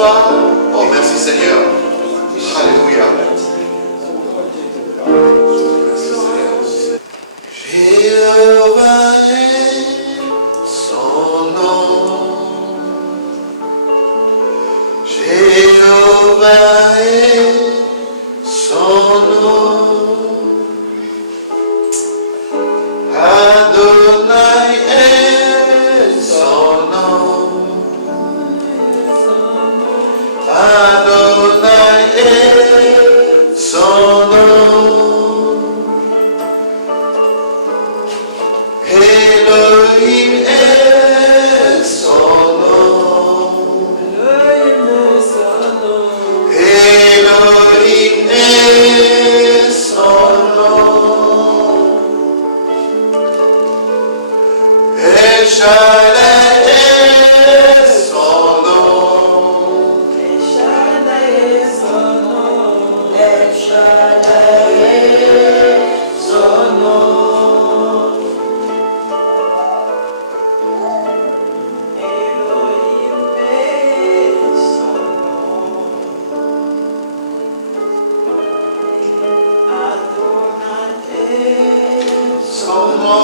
soir. Oh, merci Seigneur. Alléluia. Jéhovah est son nom. Jéhovah est son nom. Adonai est son nom. Adonai est son nom. Elohim est son nom. Elohim est son nom. El Shaddai est son nom. El Shaddai est son nom. El Shaddai est son nom. Elohim est son nom. Adonai est son nom.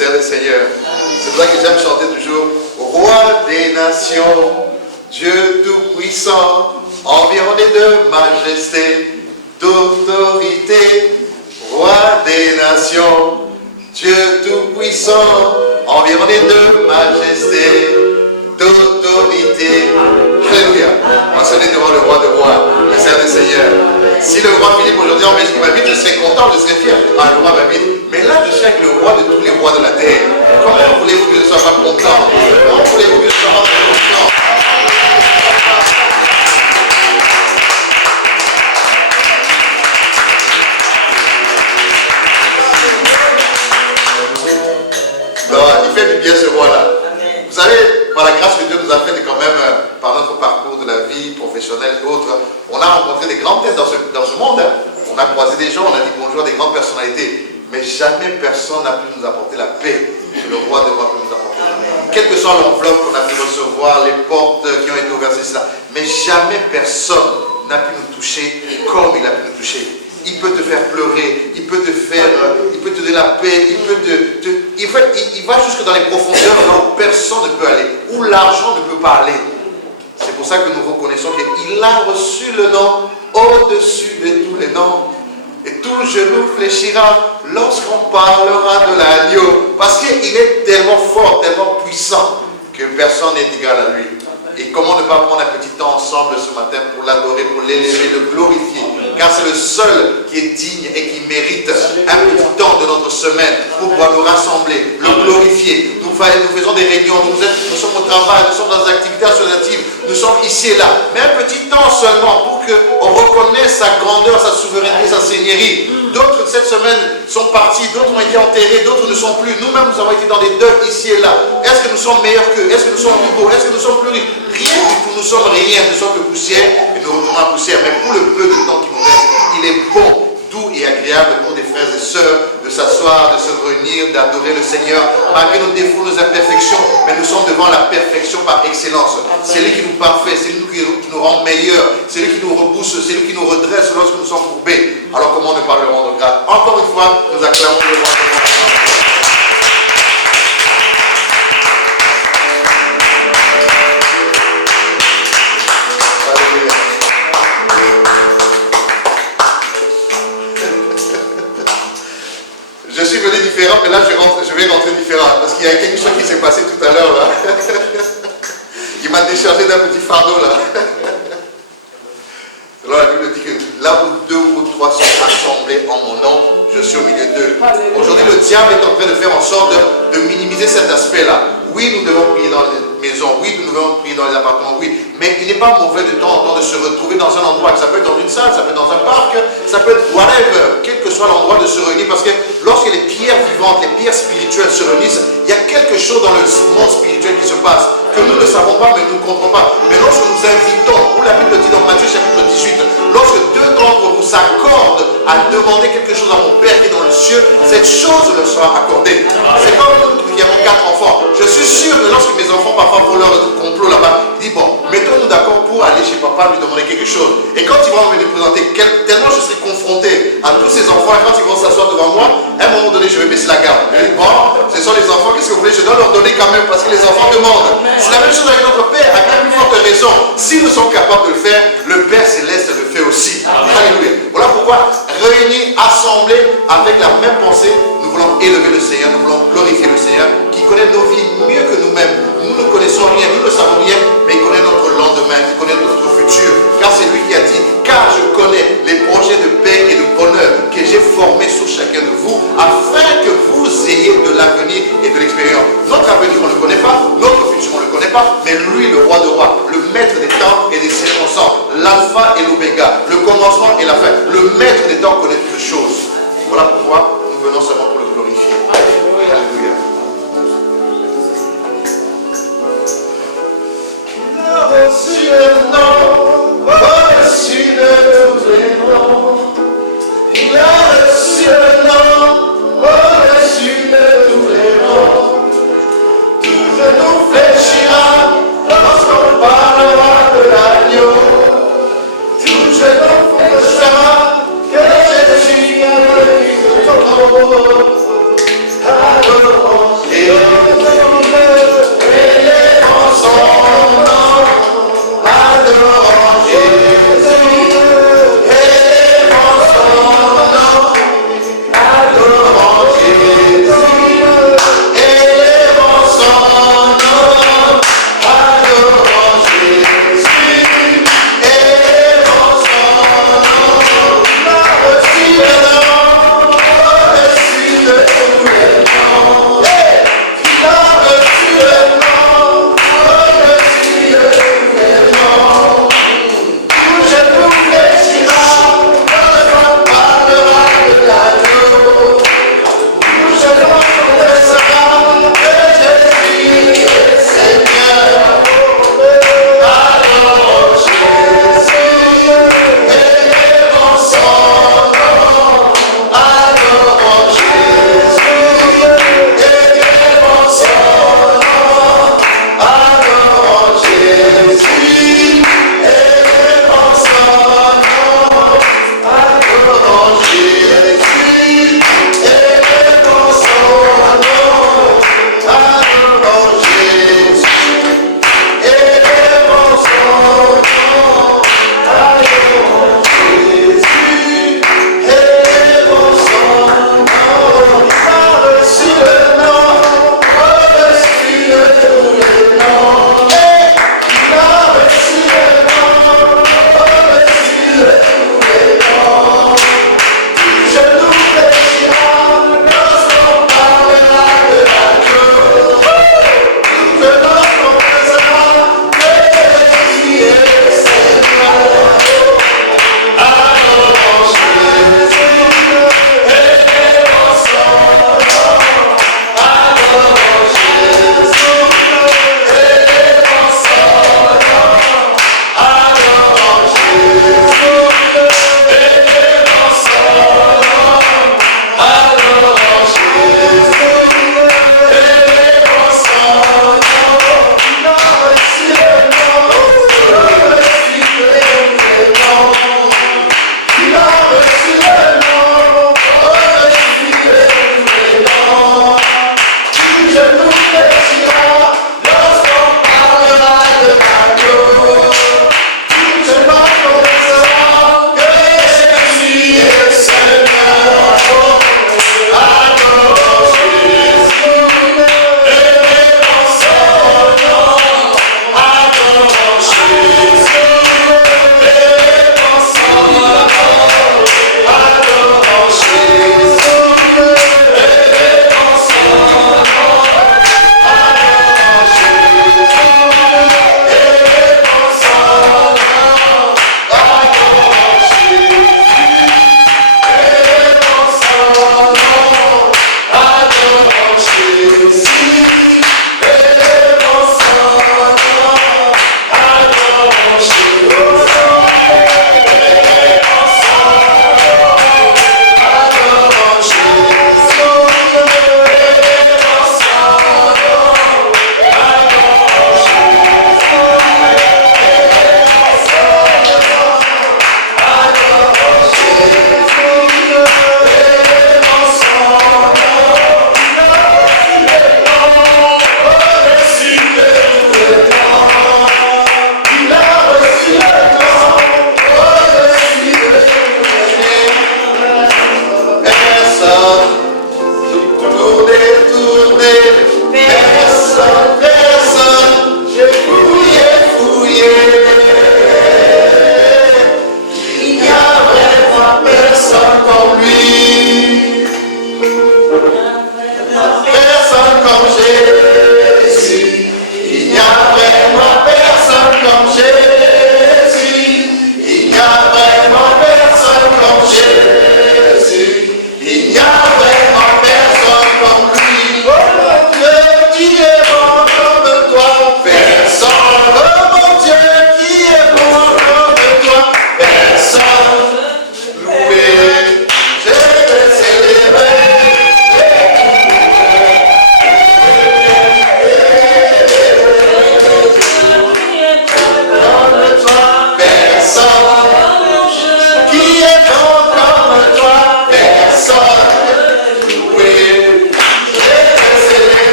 Seigneur des Seigneurs. C'est pour ça que j'aime chanter toujours. Roi des nations, Dieu tout-puissant, environné de majesté, d'autorité. Roi des nations, Dieu tout-puissant, environné de majesté, d'autorité. Alléluia. Mentionnez devant le roi de rois, le Seigneur des Seigneurs. Si le roi Philippe aujourd'hui m'invite, je serais content, je serais fier. Ah, le roi m'invite. Mais là, je suis avec le roi de tous les rois de la terre. Comment voulez-vous que je ne sois pas content? Comment voulez-vous que je ne sois pas content? Non, il fait du bien ce roi-là. Vous savez, par la grâce que Dieu nous a fait quand même, par notre parcours de la vie professionnelle et autres, on a rencontré des grandes têtes dans ce monde. Hein. On a croisé des gens, on a dit bonjour à des grandes personnalités. Mais jamais personne n'a pu nous apporter la paix que le roi de rois peut nous apporter. Quelle que soit l'enveloppe qu'on a pu recevoir, les portes qui ont été ouvertes, c'est cela. Mais jamais personne n'a pu nous toucher comme il a pu nous toucher. Il peut te faire pleurer, il peut te donner la paix, il va jusque dans les profondeurs où personne ne peut aller, où l'argent ne peut pas aller. C'est pour ça que nous reconnaissons qu'il a reçu le nom au-dessus de tous les noms. Et tout le genou fléchira lorsqu'on parlera de l'agneau. Parce qu'il est tellement fort, tellement puissant, que personne n'est égal à lui. Et comment ne pas prendre un petit temps ensemble ce matin pour l'adorer, pour l'élever, le glorifier. Car c'est le seul qui est digne et qui mérite un petit temps de notre semaine pour pouvoir nous rassembler, le glorifier. Nous faisons des réunions, nous sommes au travail, nous sommes dans des activités associatives, nous sommes ici et là. Mais un petit temps seulement pour qu'on reconnaisse sa grandeur, sa souveraineté, sa seigneurie. D'autres cette semaine sont partis, d'autres ont été enterrés, d'autres ne sont plus. Nous-mêmes, nous avons été dans des deuils ici et là. Est-ce que nous sommes meilleurs qu'eux? Est-ce que nous sommes plus beaux? Est-ce que nous sommes plus riches? Rien du tout, nous sommes rien, nous sommes que poussière et nous retournons à poussière. Mais pour le peu de temps qui nous reste, il est bon, doux et agréable pour des frères et sœurs de s'asseoir, de se réunir, d'adorer le Seigneur, malgré nos défauts, nos imperfections, mais nous sommes devant la perfection par excellence. C'est lui qui nous parfait, c'est lui qui nous rend meilleurs, c'est lui qui nous rebousse, c'est lui qui nous redresse lorsque nous sommes courbés. Alors comment ne pas le rendre grâce? Encore une fois, nous acclamons le roi. Je suis venu différent, mais là je vais rentrer différent. Parce qu'il y a quelque chose qui s'est passé tout à l'heure là. Il m'a déchargé d'un petit fardeau là. Alors la Bible dit que là où 2 ou 3 sont assemblés en mon nom, je suis au milieu d'eux. Aujourd'hui, le diable est en train de faire en sorte de minimiser cet aspect-là. Oui, nous devons prier dans les maisons, oui, nous devons prier dans les appartements, oui. Mais il n'est pas mauvais de temps en temps de se retrouver dans un endroit. Ça peut être dans une salle, ça peut être dans un parc, ça peut être whatever, quel que soit l'endroit de se réunir. Parce que lorsque les pierres vivantes, les pierres spirituelles se réunissent, il y a quelque chose dans le monde spirituel qui se passe que nous ne savons pas, mais nous ne comprenons pas. Mais lorsque nous invitons, où la Bible dit dans Matthieu chapitre 18, lorsque 2 d'entre vous s'accordent à demander quelque chose à mon Père qui est dans le cieux, cette chose leur sera accordée. C'est comme nous qui avons 4 enfants. Je suis sûr que lorsque mes enfants parfois font leur complot là-bas, ils disent bon, mettons-nous d'accord pour aller chez papa lui demander quelque chose. Et quand ils vont venir présenter, tellement je serai confronté à tous ces enfants, et quand ils vont s'asseoir devant moi, à un moment donné, je vais baisser la garde. Je dis bon, ce sont les enfants, qu'est-ce que vous voulez? Je dois leur donner quand même parce que les enfants demandent. C'est la même chose avec notre Père, à bien plus forte raison. Si nous sommes capables de le faire, le Père Céleste le fait aussi. Alléluia. Voilà pourquoi, réunis, assemblés, avec la même pensée, nous voulons élever le Seigneur, nous voulons glorifier le Seigneur, qui connaît nos vies mieux que nous-mêmes. Nous ne connaissons rien, nous ne savons rien, mais il connaît notre lendemain, il connaît notre futur. Car c'est lui qui a dit, car je connais les projets de paix et de bonheur que j'ai formés sur chacun de vous, afin que vous ayez de l'avenir et de l'expérience. Notre avenir, on ne le connaît pas, notre futur, on ne le connaît pas, mais lui, le roi de rois, le maître des temps et des circonstances, l'alpha et l'oméga, le commencement et la fin, le maître des temps connaît toutes choses. Voilà pourquoi nous venons seulement pour le glorifier. Alléluia. Il a reçu le nom, au-dessus de tous les noms. Il a reçu le nom, au-dessus de tous les noms. Tout genou fléchira lorsqu'on parlera de l'agneau. Tout genou fléchira que Jésus est le Fils de ton amour.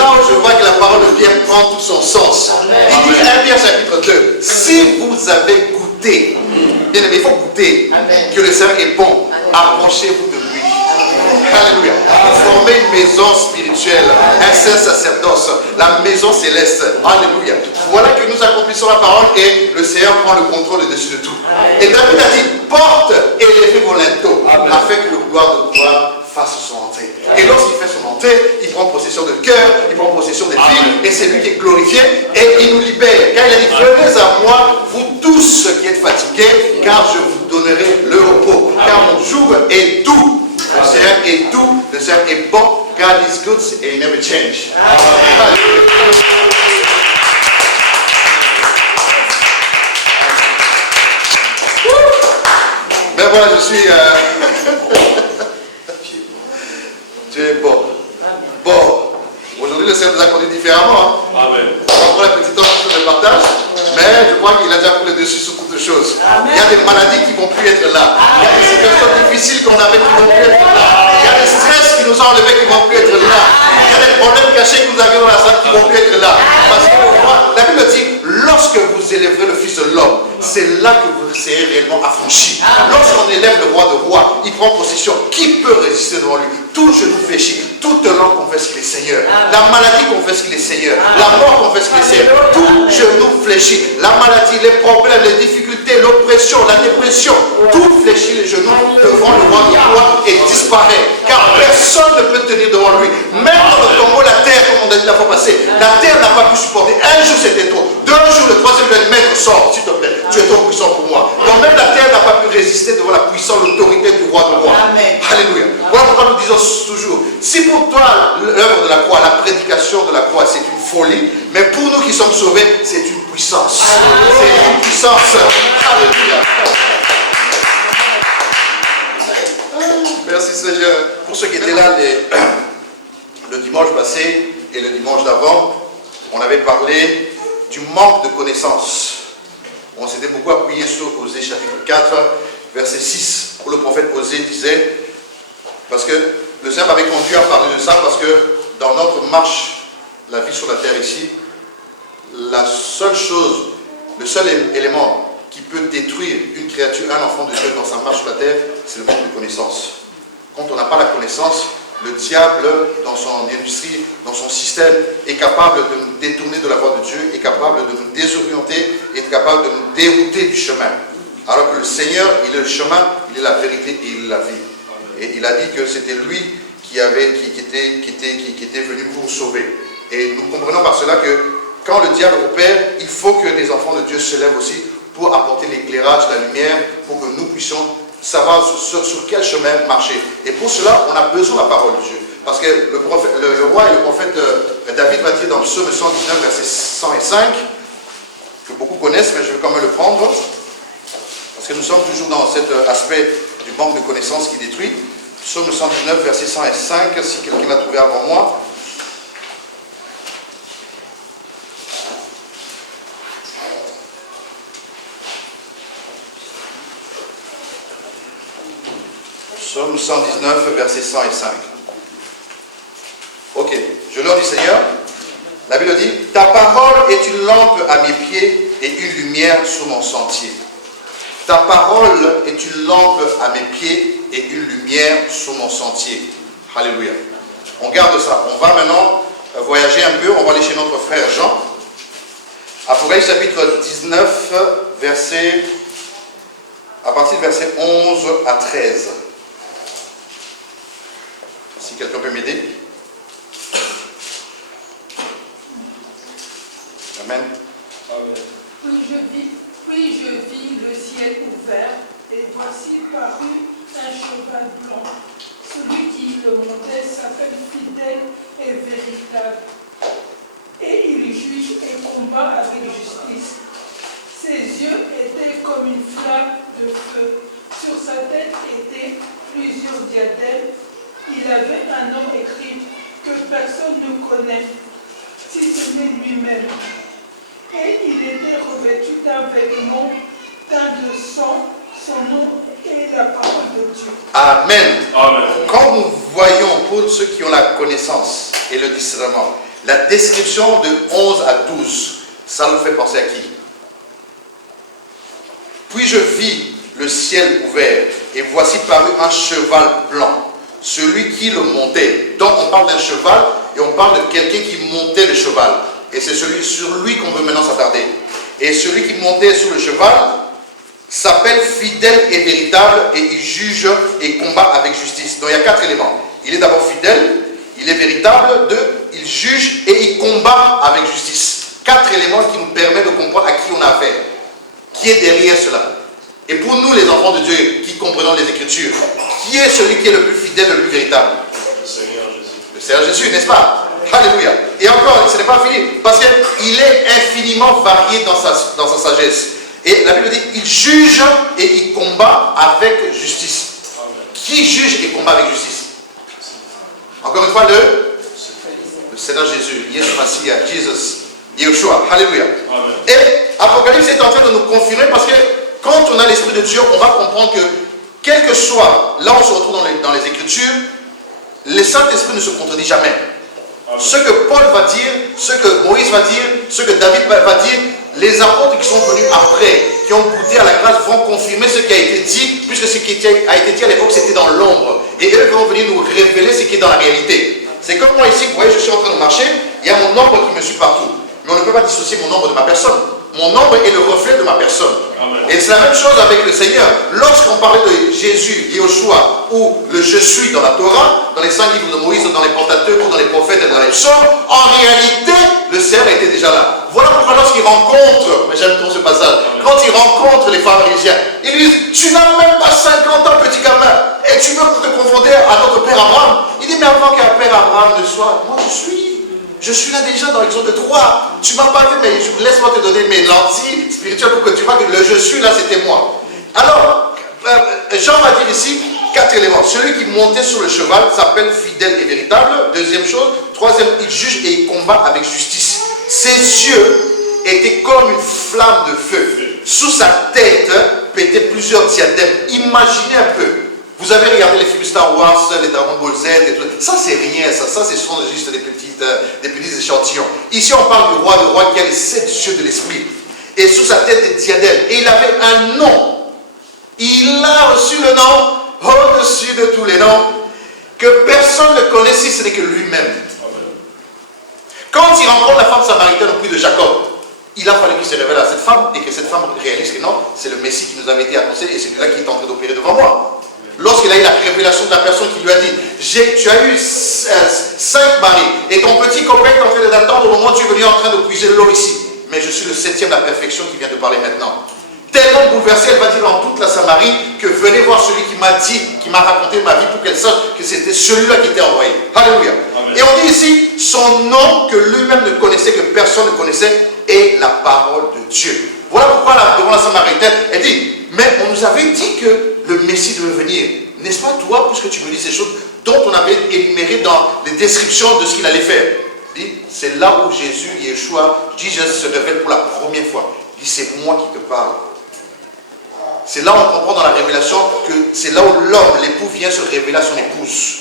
là où je vois que la parole de Pierre prend tout son sens. Il dit 1 Pierre chapitre 2, si vous avez goûté, bien aimé, il faut goûter que le Seigneur est bon, approchez-vous de lui. Alléluia. Vous formez une maison spirituelle, un saint sacerdoce, la maison céleste. Alléluia. Voilà que nous accomplissons la parole et le Seigneur prend le contrôle dessus de tout. Et David a dit, porte et levez vos linteaux, afin que le gloire de pouvoir fasse son entrée. Et lorsqu'il fait son entrée, il prend possession de cœur, il prend possession des vies, et c'est lui qui est glorifié, et il nous libère. Car il a dit, venez à moi, vous tous ceux qui êtes fatigués, car je vous donnerai le repos. Car mon joug est doux. Le Seigneur est doux, le Seigneur est bon, God is good and he never change. Mais voilà, je suis... Dieu est bon. Bon, aujourd'hui le Seigneur nous a conduit différemment. Hein. Amen. On va prendre un petit temps sur le partage, mais je crois qu'il a déjà pris le dessus sur toutes les choses. Amen. Il y a des maladies qui ne vont plus être là. Il y a des situations difficiles qu'on avait qui ne vont plus être là. Il y a des stress qui nous ont enlevés qui ne vont plus être là. Il y a des problèmes cachés que nous avions dans la salle qui ne vont plus être là. Parce que la Bible dit, lorsque vous élèverez le Fils de l'homme, c'est là que vous serez réellement affranchis. Lorsqu'on élève le roi de rois, il prend possession. Qui peut résister devant lui? Tout genou fléchit, toute langue confesse qu'il est Seigneur. La maladie confesse qu'il est Seigneur. La mort confesse qu'il est Seigneur. Tout genou fléchit. La maladie, les problèmes, les difficultés, l'oppression, la dépression, tout fléchit les genoux devant le roi de rois et disparaît. Car personne ne peut tenir devant lui. Même dans le tombeau, la terre, comme on a dit la fois passée, la terre n'a pas pu supporter. Un jour c'était trop. 2 jours, le troisième, le maître sort, s'il te plaît. Tu es trop puissant pour moi. Donc même la terre n'a pas pu résister devant la puissance, l'autorité du roi de rois. Alléluia. Voilà pourquoi nous disons toujours, si pour toi l'œuvre de la croix, la prédication de la croix, c'est une folie, mais pour nous qui sommes sauvés, c'est une puissance. C'est une puissance. Alléluia. Merci Seigneur. Pour ceux qui étaient là le dimanche passé et le dimanche d'avant, on avait parlé du manque de connaissances. On s'était beaucoup appuyé sur Osée chapitre 4, verset 6, où le prophète Osée disait, parce que le Seigneur m'avait conduit à parler de ça, parce que dans notre marche, la vie sur la terre ici, la seule chose, le seul élément qui peut détruire une créature, un enfant de Dieu dans sa marche sur la terre, c'est le manque de connaissance. Quand on n'a pas la connaissance, le diable, dans son industrie, dans son système, est capable de nous détourner de la voie de Dieu, est capable de nous désorienter, est capable de nous dérouter du chemin. Alors que le Seigneur, il est le chemin, il est la vérité et il est la vie. Et il a dit que c'était lui qui était venu pour sauver. Et nous comprenons par cela que quand le diable opère, il faut que les enfants de Dieu se lèvent aussi pour apporter l'éclairage, la lumière, pour que nous puissions savoir sur quel chemin marcher. Et pour cela, on a besoin de la parole de Dieu. Parce que le roi et le prophète David va dire dans le psaume 119, verset 105, que beaucoup connaissent, mais je vais quand même le prendre, parce que nous sommes toujours dans cet aspect du manque de connaissance qui détruit. Psaume 119, verset 105, si quelqu'un l'a trouvé avant moi. Psaume 119, versets 100 et 5. Ok, je leur dis Seigneur, la Bible dit, ta parole est une lampe à mes pieds et une lumière sur mon sentier. Ta parole est une lampe à mes pieds et une lumière sur mon sentier. Alléluia. On garde ça. On va maintenant voyager un peu. On va aller chez notre frère Jean. Apocalypse chapitre 19, à partir du verset 11 à 13. Si quelqu'un peut m'aider. Amen. Puis je vis le ciel ouvert, et voici parut un cheval blanc. Celui qui le montait s'appelle Fidèle et Véritable. Et il juge et combat avec justice. Ses yeux étaient comme une flamme de feu. Sur sa tête étaient plusieurs diadèmes. Il avait un nom écrit que personne ne connaît, si ce n'est lui-même. Et il était revêtu d'un vêtement teint de sang, son nom est la parole de Dieu. Amen. Amen. Quand nous voyons, pour ceux qui ont la connaissance et le discernement, La description de 11 à 12, ça nous fait penser à qui? Puis je vis le ciel ouvert, et voici parut un cheval blanc, celui qui le montait. Donc on parle d'un cheval, et on parle de quelqu'un qui montait le cheval. Et c'est sur lui qu'on veut maintenant s'attarder. Et celui qui montait sur le cheval s'appelle fidèle et véritable, et il juge et combat avec justice. Donc il y a 4 éléments. Il est d'abord fidèle, il est véritable, 2, il juge et il combat avec justice. 4 éléments qui nous permettent de comprendre à qui on a affaire. Qui est derrière cela? Et pour nous les enfants de Dieu qui comprenons les Écritures, qui est celui qui est le plus fidèle, le plus véritable? Le Seigneur Jésus. Le Seigneur Jésus, n'est-ce pas? Alléluia. Et encore, ce n'est pas fini, parce qu'il est infiniment varié dans sa sagesse. Et la Bible dit, il juge et il combat avec justice. Amen. Qui juge et combat avec justice? Encore une fois, le Seigneur Jésus, Jesus, Yeshua. Alléluia. Amen. Et Apocalypse est en train de nous confirmer, parce que quand on a l'Esprit de Dieu, on va comprendre que, quel que soit là où on se retrouve dans les Écritures, le Saint-Esprit ne se contredit jamais. Amen. Ce que Paul va dire, ce que Moïse va dire, ce que David va dire, les apôtres qui sont venus après, qui ont goûté à la grâce, vont confirmer ce qui a été dit, puisque ce qui a été dit à l'époque, c'était dans l'ombre. Et eux vont venir nous révéler ce qui est dans la réalité. C'est comme moi ici, vous voyez, je suis en train de marcher, il y a mon ombre qui me suit partout. Mais on ne peut pas dissocier mon ombre de ma personne. Mon ombre est le reflet de ma personne. Amen. Et c'est la même chose avec le Seigneur. Lorsqu'on parlait de Jésus, Yeshua, ou le Je suis dans la Torah, dans les 5 livres de Moïse, dans les Pentateuques, ou dans les prophètes et dans les psaumes, en réalité, le Seigneur était déjà là. Voilà pourquoi lorsqu'il rencontre, mais j'aime trop ce passage, quand il rencontre les pharisiens, il lui dit, tu n'as même pas 50 ans, petit gamin, et tu veux te confronter à notre père Abraham. Il dit, mais avant qu'un père Abraham ne soit, moi je suis. Je suis là déjà dans l'exode de 3. Tu m'as pas vu, mais laisse-moi te donner mes lentilles spirituelles pour que tu vois que le je suis là, c'était moi. Alors, Jean va dire ici 4 éléments. Celui qui montait sur le cheval s'appelle fidèle et véritable. Deuxième chose. Troisième, il juge et il combat avec justice. Ses yeux étaient comme une flamme de feu. Sous sa tête pétaient plusieurs diadèmes. Imaginez un peu. Vous avez regardé les films Star Wars, les Dragon Ball Z et tout. Ça, c'est rien, ça ce sont juste des petits échantillons. Ici, on parle du roi qui a les 7 yeux de l'esprit. Et sous sa tête, des diadèmes. Et il avait un nom. Il a reçu le nom, au-dessus de tous les noms, que personne ne connaît si ce n'est que lui-même. Quand il rencontre la femme samaritaine au puits de Jacob, il a fallu qu'il se révèle à cette femme et que cette femme réalise que non, c'est le Messie qui nous avait été annoncé et c'est celui-là qui est en train d'opérer devant moi. Lorsqu'il a eu la révélation de la personne qui lui a dit, tu as eu 5 maris et ton petit copain est en train d'attendre au moment où tu es venu en train de puiser l'eau ici. Mais je suis le 7e de la perfection qui vient de parler maintenant. Tellement bouleversée, elle va dire dans toute la Samarie que venez voir celui qui m'a dit, qui m'a raconté ma vie pour qu'elle sache que c'était celui-là qui était envoyé. Alléluia. Amen. Et on dit ici, son nom que lui-même ne connaissait, que personne ne connaissait, est la parole de Dieu. Voilà pourquoi devant la Samaritaine, elle dit, mais on nous avait dit que le Messie devait venir. N'est-ce pas toi, puisque tu me dis ces choses dont on avait énuméré dans les descriptions de ce qu'il allait faire? Il dit, c'est là où Jésus, Yeshua, Jesus se révèle pour la première fois. Il dit, c'est moi qui te parle. C'est là où on comprend dans la révélation que c'est là où l'homme, l'époux, vient se révéler à son épouse.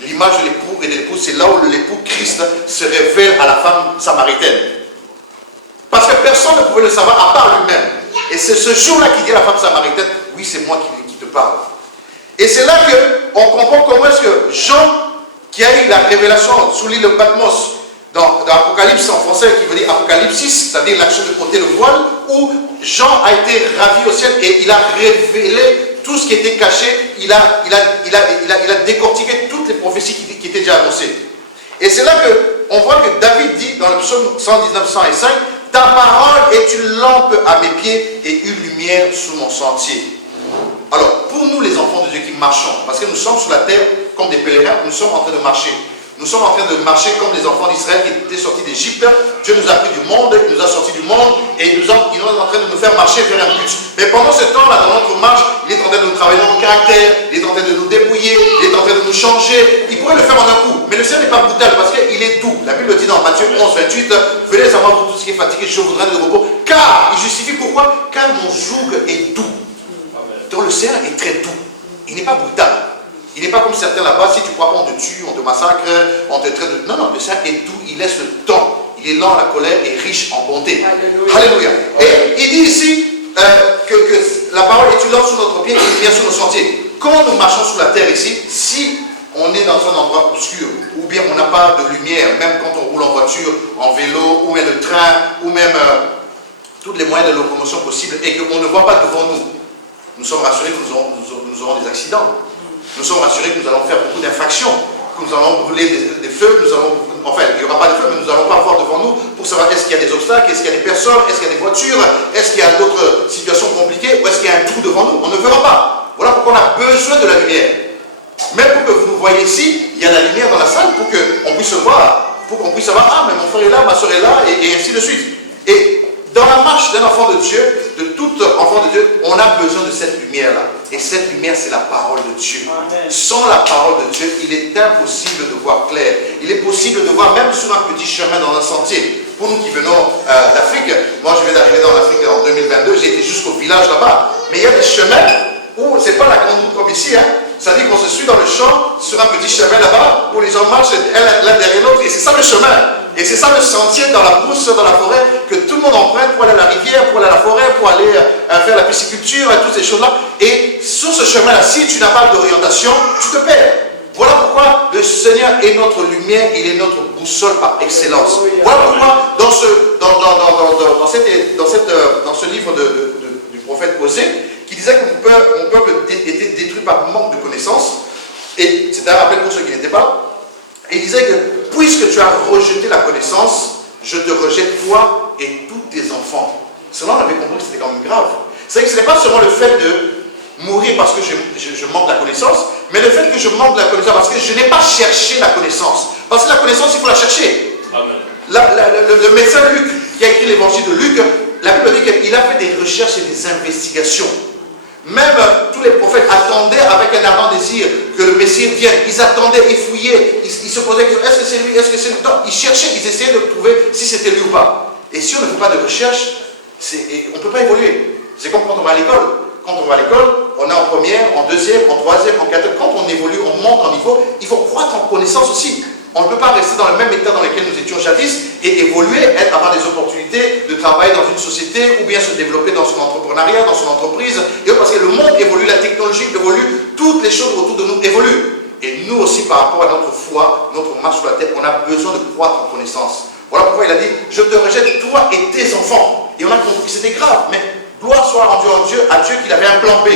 L'image de l'époux et de l'épouse, c'est là où l'époux Christ se révèle à la femme samaritaine. Parce que personne ne pouvait le savoir à part lui-même. Et c'est ce jour-là qu'il dit à la femme samaritaine, oui, c'est moi qui te parle. Et c'est là qu'on comprend comment est-ce que Jean, qui a eu la révélation sous l'île de Patmos, dans Apocalypse en français, qui veut dire Apocalypse, c'est-à-dire l'action de ôter le voile, où Jean a été ravi au ciel et il a révélé tout ce qui était caché, il a décortiqué toutes les prophéties qui étaient déjà annoncées. Et c'est là qu'on voit que David dit dans le psaume 119, 105, « Ta parole est une lampe à mes pieds et une lumière sous mon sentier. » Alors, pour nous les enfants de Dieu qui marchons, parce que nous sommes sur la terre comme des pèlerins, nous sommes en train de marcher. Nous sommes en train de marcher comme les enfants d'Israël qui étaient sortis d'Égypte. Dieu nous a pris du monde, il nous a sortis du monde et il est en train de nous faire marcher vers un but. Mais pendant ce temps-là, dans notre marche, il est en train de nous travailler dans notre caractère, il est en train de nous débrouiller, il est en train de nous changer. Il pourrait le faire en un coup, mais le Seigneur n'est pas brutal parce qu'il est doux. La Bible dit dans Matthieu 11, 28, « Venez savoir vous tous qui est fatigué, je voudrais de repos. » Car, il justifie pourquoi? Car mon joug est doux. Donc le Seigneur est très doux. Il n'est pas brutal. Il n'est pas comme certains là-bas, si tu crois pas, on te tue, on te massacre, on te traite de... Non, non, le Seigneur est doux, il laisse le temps. Il est lent à la colère et riche en bonté. Alléluia. Et il dit ici que la parole est une lampe sur notre pied et une lumière sur nos sentiers. Quand nous marchons sur la terre ici, si on est dans un endroit obscur, ou bien on n'a pas de lumière, même quand on roule en voiture, en vélo, ou même le train, ou même tous les moyens de locomotion possibles, et qu'on ne voit pas devant nous, nous sommes rassurés que nous aurons des accidents. Nous sommes rassurés que nous allons faire beaucoup d'infractions, que nous allons brûler des feux, enfin, il n'y aura pas de feu, mais nous allons pas voir devant nous pour savoir est-ce qu'il y a des obstacles, est-ce qu'il y a des personnes, est-ce qu'il y a des voitures, est-ce qu'il y a d'autres situations compliquées, ou est-ce qu'il y a un trou devant nous. On ne verra pas. Voilà pourquoi on a besoin de la lumière. Même pour que vous nous voyez ici, il y a la lumière dans la salle pour qu'on puisse voir, pour qu'on puisse savoir, ah, mais mon frère est là, ma soeur est là, et ainsi de suite. Et dans la marche d'un enfant de Dieu, de tout enfant de Dieu, on a besoin de cette lumière-là. Et cette lumière, c'est la parole de Dieu. Amen. Sans la parole de Dieu, il est impossible de voir clair. Il est possible de voir même sur un petit chemin dans un sentier. Pour nous qui venons d'Afrique, moi je viens d'arriver dans l'Afrique en 2022, j'ai été jusqu'au village là-bas. Mais il y a des chemins où c'est pas la grande route comme ici, hein. C'est-à-dire qu'on se suit dans le champ, sur un petit chemin là-bas, où les gens marchent l'un derrière l'autre, et c'est ça le chemin. Et c'est ça le sentier dans la brousse, dans la forêt, que tout le monde emprunte pour aller à la rivière, pour aller à la forêt, pour aller faire la pisciculture, et toutes ces choses-là. Et sur ce chemin-là, si tu n'as pas d'orientation, tu te perds. Voilà pourquoi le Seigneur est notre lumière, il est notre boussole par excellence. Voilà pourquoi dans ce livre du prophète Osée, qui disait que mon peuple était détruit par manque de connaissances, et c'était un rappel pour ceux qui n'étaient pas, et il disait que puisque tu as rejeté la connaissance, je te rejette toi et tous tes enfants. Cela, on avait compris que c'était quand même grave. C'est que ce n'est pas seulement le fait de mourir parce que je manque de la connaissance, mais le fait que je manque de la connaissance parce que je n'ai pas cherché la connaissance. Parce que la connaissance, il faut la chercher. Le médecin Luc, qui a écrit l'évangile de Luc, la Bible dit qu'il a fait des recherches et des investigations. Même tous les prophètes attendaient avec un ardent désir que le Messie vienne. Ils attendaient, ils fouillaient, ils se posaient la question, est-ce que c'est lui, est-ce que c'est lui? Ils cherchaient, ils essayaient de trouver si c'était lui ou pas. Et si on ne fait pas de recherche, on ne peut pas évoluer. C'est comme quand on va à l'école. Quand on va à l'école, on est en première, en deuxième, en troisième, en quatrième. Quand on évolue, on monte en niveau, il faut croître en connaissance aussi. On ne peut pas rester dans le même état dans lequel nous étions jadis et évoluer, avoir des opportunités de travailler dans une société ou bien se développer dans son entrepreneuriat, dans son entreprise. Et parce que le monde évolue, la technologie évolue, toutes les choses autour de nous évoluent. Et nous aussi, par rapport à notre foi, notre marche sur la terre, on a besoin de croître en connaissance. Voilà pourquoi il a dit, je te rejette toi et tes enfants. Et on a compris que c'était grave, mais gloire soit rendue à Dieu qu'il avait un plan B.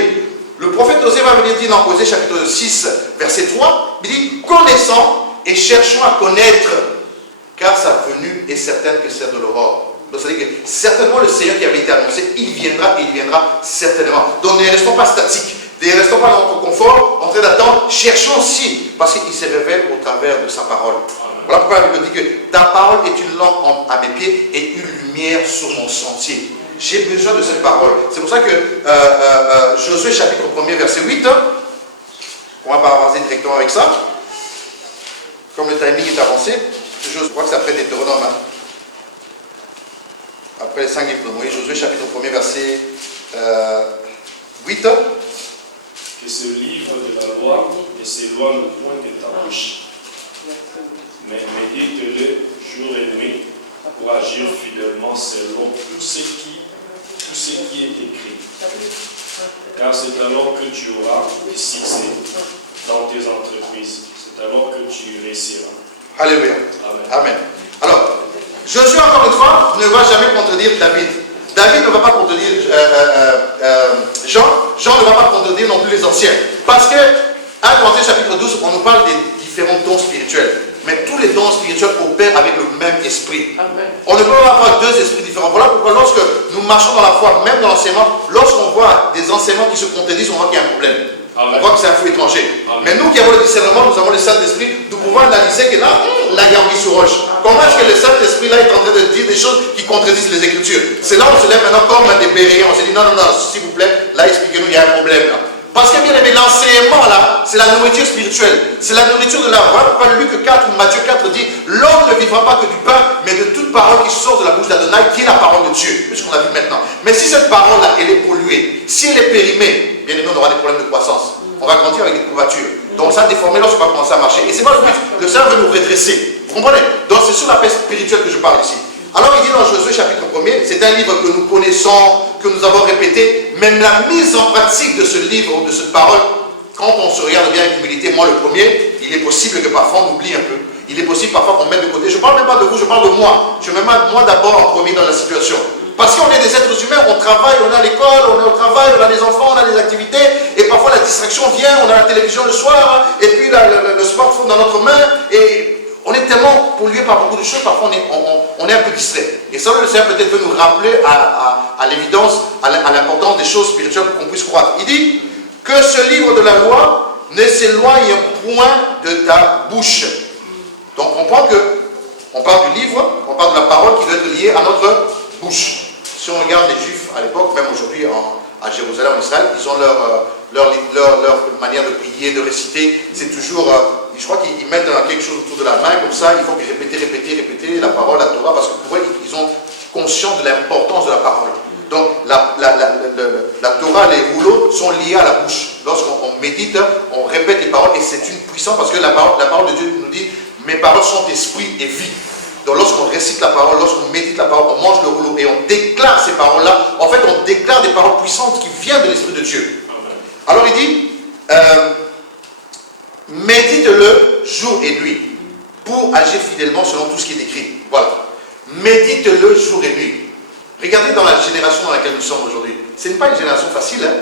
Le prophète Osée va venir dire dans Osée chapitre 6, verset 3, il dit, connaissons et cherchons à connaître, car sa venue est certaine que celle de l'aurore. Donc ça veut dire que certainement le Seigneur qui avait été annoncé, il viendra et il viendra certainement. Donc ne restons pas statiques, ne restons pas dans notre confort, en train d'attendre, cherchons aussi, parce qu'il se révèle au travers de sa parole. Voilà pourquoi la Bible dit que ta parole est une lampe à mes pieds et une lumière sur mon sentier. J'ai besoin de cette parole. C'est pour ça que Josué chapitre 1er verset 8, on va pas avancer directement avec ça. Comme le timing est avancé, je crois que c'est après Deutéronome. Hein. Après les 5 livres de Moïse, Josué chapitre 1er verset 8. Que ce livre de la loi ne s'éloigne point de ta bouche, mais médite-le jour et nuit pour agir fidèlement selon tout ce qui est écrit. Car c'est alors que tu auras du succès dans tes entreprises. C'est alors que tu réussiras. Alléluia. Amen. Amen. Alors, Josué, encore une fois, ne va jamais contredire David. David ne va pas contredire Jean. Jean ne va pas contredire non plus les anciens. Parce que, 1 Corinthiens chapitre 12, on nous parle des différents dons spirituels. Mais tous les dons spirituels opèrent avec le même esprit. Amen. On ne peut pas avoir deux esprits différents. Voilà pourquoi lorsque nous marchons dans la foi, même dans l'enseignement, lorsqu'on voit des enseignements qui se contredisent, on voit qu'il y a un problème. Amen. On voit que c'est un fou étranger. Amen. Mais nous qui avons le discernement, nous avons le Saint-Esprit, nous pouvons analyser que là, il y a un sur roche. Comment est-ce que le Saint-Esprit là est en train de dire des choses qui contredisent les Écritures? C'est là où on se lève maintenant comme des béréens. On se dit non, s'il vous plaît, là expliquez-nous, il y a un problème là. Parce que bien aimé, l'enseignement là, c'est la nourriture spirituelle. C'est la nourriture de la voix. Luc 4 ou Matthieu 4 dit, l'homme ne vivra pas que du pain, mais de toute parole qui sort de la bouche d'Adonai, qui est la parole de Dieu. C'est ce qu'on a vu maintenant. Mais si cette parole là, elle est polluée, si elle est périmée, bien aimé, on aura des problèmes de croissance. On va grandir avec des courbatures. Donc ça a déformé lorsqu'on va commencer à marcher. Et c'est pas le but. Le Seigneur veut nous redresser. Vous comprenez? Donc c'est sur la paix spirituelle que je parle ici. Alors il dit dans Josué chapitre 1er, c'est un livre que nous connaissons, que nous avons répété, même la mise en pratique de ce livre ou de cette parole, quand on se regarde bien avec humilité, moi le premier, il est possible que parfois on oublie un peu. Il est possible parfois qu'on mette de côté. Je ne parle même pas de vous, je parle de moi. Je mets moi d'abord en premier dans la situation. Parce qu'on est des êtres humains, on travaille, on est à l'école, on est au travail, on a des enfants, on a des activités, et parfois la distraction vient, on a la télévision le soir, et puis le smartphone dans notre main, et on est tellement pollué par beaucoup de choses, parfois on est un peu distrait. Et ça, le Seigneur peut-être veut nous rappeler à l'évidence, à l'importance des choses spirituelles pour qu'on puisse croître. Il dit que ce livre de la loi ne s'éloigne point de ta bouche. Donc on comprend qu'on parle du livre, on parle de la parole qui doit être liée à notre bouche. Si on regarde les Juifs à l'époque, même aujourd'hui à Jérusalem, en Israël, ils ont leur manière de prier, de réciter. C'est toujours, je crois qu'ils mettent quelque chose autour de la main, comme ça, il faut répéter la parole, la Torah, parce que pour eux, ils ont conscience de l'importance de la parole. Donc la Torah, les rouleaux sont liés à la bouche. Lorsqu'on médite, on répète les paroles, et c'est une puissance, parce que la parole de Dieu nous dit, mes paroles sont esprit et vie. Donc lorsqu'on récite la parole, lorsqu'on médite la parole, on mange le rouleau et on déclare ces paroles-là, en fait on déclare des paroles puissantes qui viennent de l'Esprit de Dieu. Alors il dit, médite-le jour et nuit, pour agir fidèlement selon tout ce qui est écrit. Voilà. Médite-le jour et nuit. Regardez dans la génération dans laquelle nous sommes aujourd'hui. Ce n'est pas une génération facile, hein?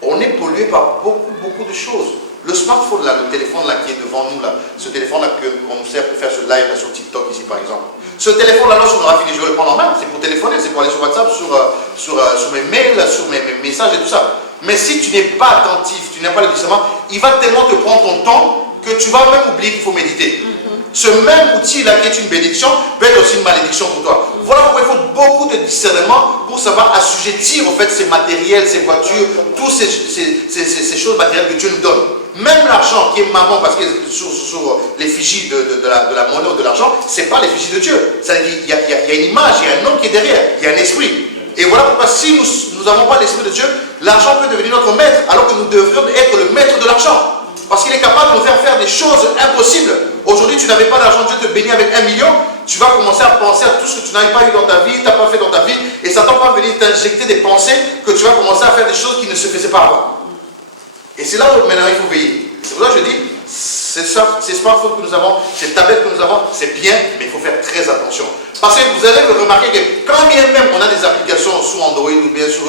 On est pollué par beaucoup de choses. Le smartphone, là, le téléphone là, qui est devant nous, là, ce téléphone-là qu'on nous sert pour faire ce live là, sur TikTok ici par exemple. Ce téléphone-là, lorsqu'on aura fini, je vais le prendre en main, c'est pour téléphoner, c'est pour aller sur WhatsApp, sur mes mails, sur mes messages et tout ça. Mais si tu n'es pas attentif, tu n'as pas le discernement, il va tellement te prendre ton temps que tu vas même oublier qu'il faut méditer. Ce même outil-là qui est une bénédiction peut être aussi une malédiction pour toi. Voilà pourquoi il faut beaucoup de discernement pour savoir assujettir en fait ces matériels, ces voitures, toutes ces choses matérielles que Dieu nous donne. Même l'argent qui est maman, parce que sur l'effigie de la monnaie ou de l'argent, ce n'est pas l'effigie de Dieu. Il y a une image, il y a un homme qui est derrière, il y a un esprit. Et voilà pourquoi si nous n'avons pas l'esprit de Dieu, l'argent peut devenir notre maître, alors que nous devrions être le maître de l'argent. Parce qu'il est capable de nous faire des choses impossibles. Aujourd'hui, tu n'avais pas d'argent, Dieu te bénit avec 1 million, tu vas commencer à penser à tout ce que tu n'avais pas eu dans ta vie, tu n'as pas fait dans ta vie, et Satan va venir t'injecter des pensées que tu vas commencer à faire des choses qui ne se faisaient pas avant. Et c'est là où maintenant il faut veiller. C'est pour ça que je dis, ces smartphones que nous avons, ces tablettes que nous avons, c'est bien, mais il faut faire très attention. Parce que vous allez remarquer que quand bien même on a des applications sous Android ou bien sur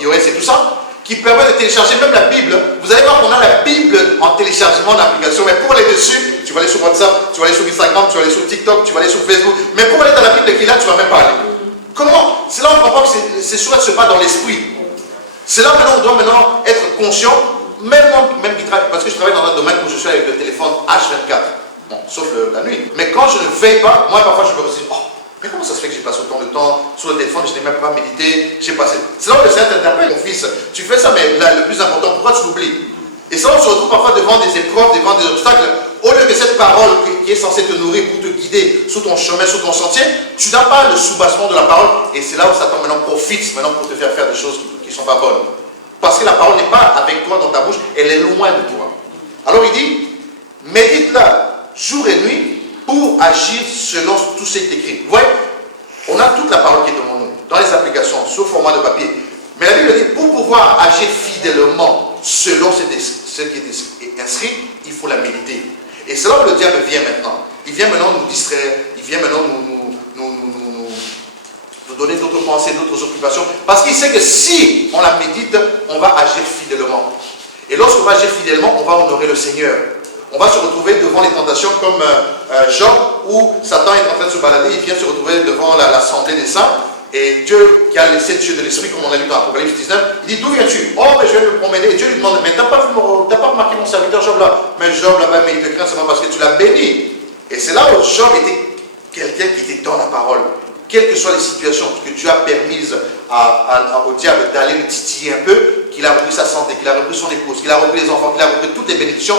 iOS et tout ça, qui permet de télécharger même la Bible. Vous allez voir qu'on a la Bible en téléchargement d'application, mais pour aller dessus, tu vas aller sur WhatsApp, tu vas aller sur Instagram, tu vas aller sur TikTok, tu vas aller sur Facebook, mais pour aller dans la Bible qui est là, tu ne vas même pas aller. Comment? C'est là où on comprend que c'est sûr que ce n'est pas dans l'esprit. C'est là maintenant on doit maintenant être conscient, parce que je travaille dans un domaine où je suis avec le téléphone H24, bon, sauf la nuit. Mais quand je ne veille pas, moi parfois je me dis, oh, mais comment ça se fait que j'ai passé autant de temps sur le téléphone, je n'ai même pas médité, j'ai passé. C'est là où le Seigneur t'interpelle, mon fils. Tu fais ça, mais là, le plus important, pourquoi tu l'oublies? Et ça, on se retrouve parfois devant des épreuves, devant des obstacles. Au lieu que cette parole qui est censée te nourrir pour te guider sur ton chemin, sur ton sentier, tu n'as pas le soubassement de la parole. Et c'est là où Satan maintenant profite pour te faire faire des choses qui ne sont pas bonnes. Parce que la parole n'est pas avec toi dans ta bouche, elle est loin de toi. Alors il dit, médite-la jour et nuit, pour agir selon tout ce qui est écrit. Vous voyez, on a toute la parole qui est devant nous, dans les applications, sous format de papier. Mais la Bible dit, pour pouvoir agir fidèlement selon ce qui est inscrit, il faut la méditer. Et c'est là où le diable vient maintenant. Il vient maintenant nous distraire, il vient maintenant nous donner d'autres pensées, d'autres occupations, parce qu'il sait que si on la médite, on va agir fidèlement. Et lorsqu'on va agir fidèlement, on va honorer le Seigneur. On va se retrouver devant les tentations comme Job, où Satan est en train de se balader, il vient se retrouver devant l'assemblée des saints, et Dieu, qui a laissé Dieu de l'esprit, comme on l'a lu dans Apocalypse 19, il dit, d'où viens-tu? Oh, mais je vais me promener. Et Dieu lui demande, mais t'as pas remarqué mon serviteur Job là? Mais Job là-bas, mais il te craint seulement parce que tu l'as béni. Et c'est là où Job était quelqu'un qui était dans la parole. Quelles que soient les situations que Dieu a permises au diable d'aller le titiller un peu, qu'il a repris sa santé, qu'il a repris son épouse, qu'il a repris les enfants, qu'il a repris toutes les bénédictions,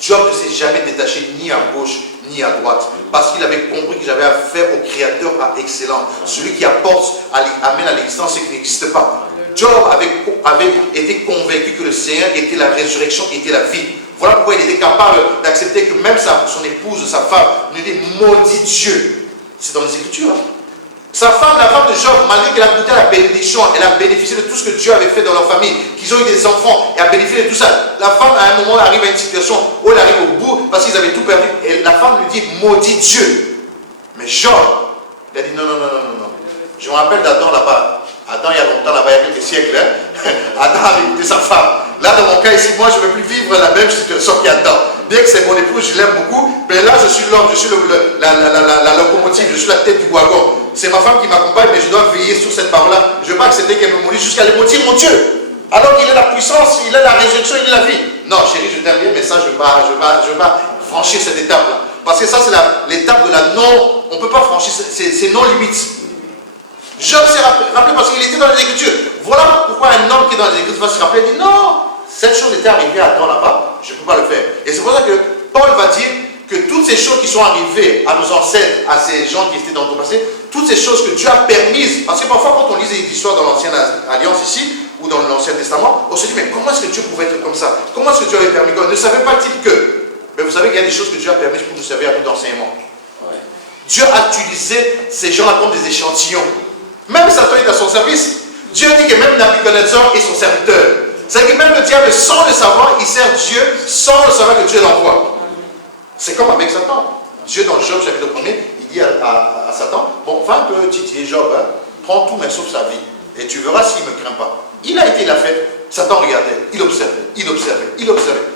Job ne s'est jamais détaché ni à gauche ni à droite, parce qu'il avait compris que j'avais affaire au Créateur par excellence, celui qui amène à l'existence ce qui n'existe pas. Job avait été convaincu que le Seigneur était la résurrection, était la vie. Voilà pourquoi il était capable d'accepter que même son épouse, sa femme, lui dit maudit Dieu. C'est dans les Écritures. Hein. Sa femme, la femme de Job, malgré qu'elle a goûté à la bénédiction, elle a bénéficié de tout ce que Dieu avait fait dans leur famille, qu'ils ont eu des enfants, et a bénéficié de tout ça. La femme, à un moment, arrive à une situation où elle arrive au bout, parce qu'ils avaient tout perdu, et la femme lui dit, maudit Dieu. Mais Job, il a dit, non. Je me rappelle d'Adam là-bas. Adam, il y a longtemps, là-bas, il y a quelques siècles, hein. Adam avait écouté sa femme. Là, dans mon cas ici, moi, je ne veux plus vivre la même situation qu'Adam. Bien que c'est mon épouse, je l'aime beaucoup, mais là, je suis l'homme, je suis la locomotive, je suis la tête du wagon. C'est ma femme qui m'accompagne, mais je dois veiller sur cette parole-là. Je ne veux pas accepter qu'elle me maudisse jusqu'à les maudire, mon Dieu. Alors qu'il est la puissance, il est la résurrection, il est la vie. Non, chérie, je t'aime bien, mais ça, je ne veux pas franchir cette étape-là. Parce que ça, c'est l'étape de la non, on ne peut pas franchir, c'est non-limite. Job s'est rappelé parce qu'il était dans les Écritures. Voilà pourquoi un homme qui est dans les Écritures va se rappeler et dire non, cette chose était arrivée à Adam là-bas, je ne peux pas le faire. Et c'est pour ça que Paul va dire que toutes ces choses qui sont arrivées à nos ancêtres, à ces gens qui étaient dans le passé, toutes ces choses que Dieu a permises, parce que parfois quand on lit des histoires dans l'Ancienne Alliance ici, ou dans l'Ancien Testament, on se dit mais comment est-ce que Dieu pouvait être comme ça? Comment est-ce que Dieu avait permis? Ne savait pas-t-il que? Mais vous savez qu'il y a des choses que Dieu a permises pour nous servir à nous d'enseignement. Ouais. Dieu a utilisé ces gens-là comme des échantillons. Même Satan est à son service. Dieu dit que même Nabucodonosor est son serviteur. C'est-à-dire que même le diable, sans le savoir, il sert Dieu sans le savoir que Dieu l'envoie. C'est comme avec Satan. Dieu, dans Job, chapitre 1er, il dit à Satan, bon, va un peu titiller Job, hein, prends tout, mais sauf sa vie. Et tu verras s'il ne me craint pas. Il a fait. Satan regardait, il observait,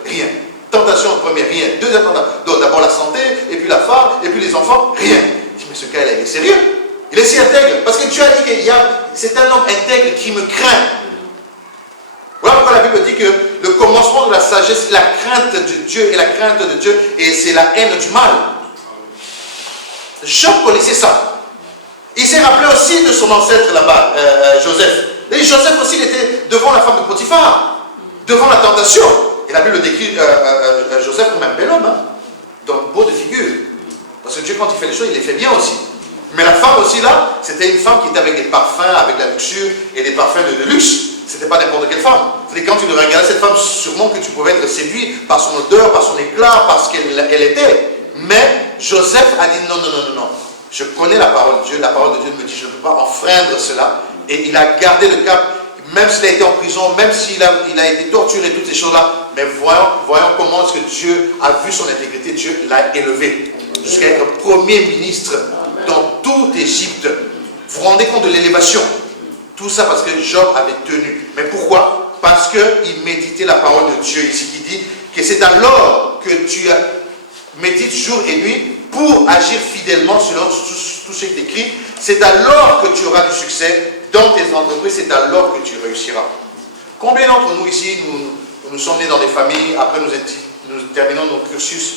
rien. Tentation première, rien. Deuxième tentation, d'abord la santé, et puis la femme, et puis les enfants, rien. Il dit, mais ce gars-là, il est sérieux. Il est si intègre, parce que Dieu a dit que c'est un homme intègre qui me craint. Voilà pourquoi la Bible dit que le commencement de la sagesse, c'est la crainte de Dieu, et la crainte de Dieu, et c'est la haine du mal. Job connaissait ça. Il s'est rappelé aussi de son ancêtre là-bas, Joseph. Et Joseph aussi, il était devant la femme de Potiphar, devant la tentation. Et la Bible décrit Joseph comme un bel homme, hein, donc beau de figure. Parce que Dieu, quand il fait les choses, il les fait bien aussi. Mais la femme aussi là, c'était une femme qui était avec des parfums, avec la luxure et des parfums de luxe. C'était pas n'importe quelle femme. C'est quand tu regardais cette femme, sûrement que tu pouvais être séduit par son odeur, par son éclat, parce qu'elle était. Mais Joseph a dit non. Je connais la parole de Dieu. La parole de Dieu me dit je ne peux pas enfreindre cela. Et il a gardé le cap, même s'il a été en prison, même s'il a été torturé, toutes ces choses-là. Mais voyons comment est-ce que Dieu a vu son intégrité. Dieu l'a élevé jusqu'à être premier ministre dans toute Égypte. Vous vous rendez compte de l'élévation? Tout ça parce que Job avait tenu. Mais pourquoi? Parce qu'il méditait la parole de Dieu ici qui dit que c'est alors que tu médites jour et nuit pour agir fidèlement selon tout ce qui est écrit. C'est alors que tu auras du succès dans tes entreprises, c'est alors que tu réussiras. Combien d'entre nous ici, nous sommes nés dans des familles, après nous terminons nos cursus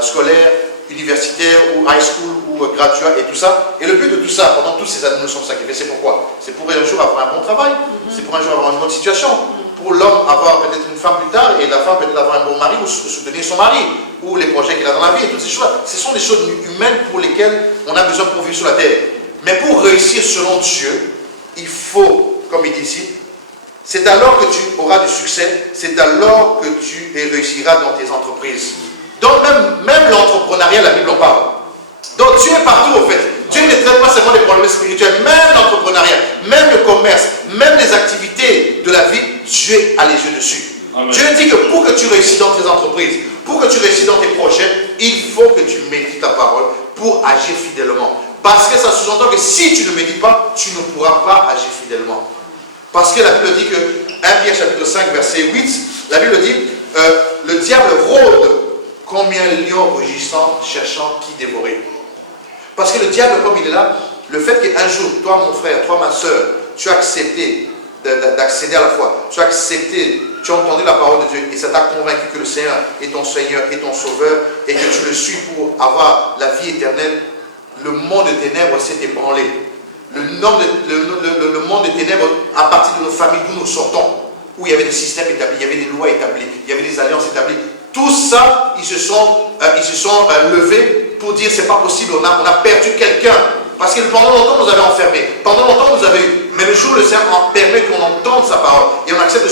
scolaires, universitaire ou high school ou graduat et tout ça. Et le but de tout ça, pendant toutes ces années, nous sommes sacrifiés. C'est pourquoi? C'est pour un jour avoir un bon travail, c'est pour un jour avoir une bonne situation, pour l'homme avoir peut-être une femme plus tard et la femme peut-être avoir un bon mari ou soutenir son mari, ou les projets qu'il a dans la vie et toutes ces choses. Ce sont des choses humaines pour lesquelles on a besoin pour vivre sur la terre. Mais pour réussir selon Dieu, il faut, comme il dit ici, c'est alors que tu auras du succès, c'est alors que tu réussiras dans tes entreprises. Donc même l'entrepreneuriat, la Bible en parle. Donc Dieu est partout au fait. Dieu ne traite pas seulement des problèmes spirituels, même l'entrepreneuriat, même le commerce, même les activités de la vie, Dieu a les yeux dessus. Amen. Dieu dit que pour que tu réussisses dans tes entreprises, pour que tu réussisses dans tes projets, il faut que tu médites ta parole pour agir fidèlement. Parce que ça sous-entend que si tu ne médites pas, tu ne pourras pas agir fidèlement. Parce que la Bible dit que, 1 Pierre chapitre 5 verset 8, la Bible dit, le diable rôde comme un lion rugissant, cherchant qui dévorer. Parce que le diable, comme il est là, le fait qu'un jour, toi mon frère, toi ma soeur, tu as accepté d'accéder à la foi, tu as accepté, tu as entendu la parole de Dieu et ça t'a convaincu que le Seigneur est ton Seigneur et ton Sauveur et que tu le suis pour avoir la vie éternelle, le monde de ténèbres s'est ébranlé. Le monde de ténèbres, à partir de nos familles d'où nous sortons, où il y avait des systèmes établis, il y avait des lois établies, il y avait des alliances établies, tout ça, ils se sont levés pour dire c'est pas possible, on a perdu quelqu'un. Parce que pendant longtemps, nous avait enfermés. Pendant longtemps, nous avait eu. Mais le jour où le Seigneur permet qu'on entende sa parole et on accepte de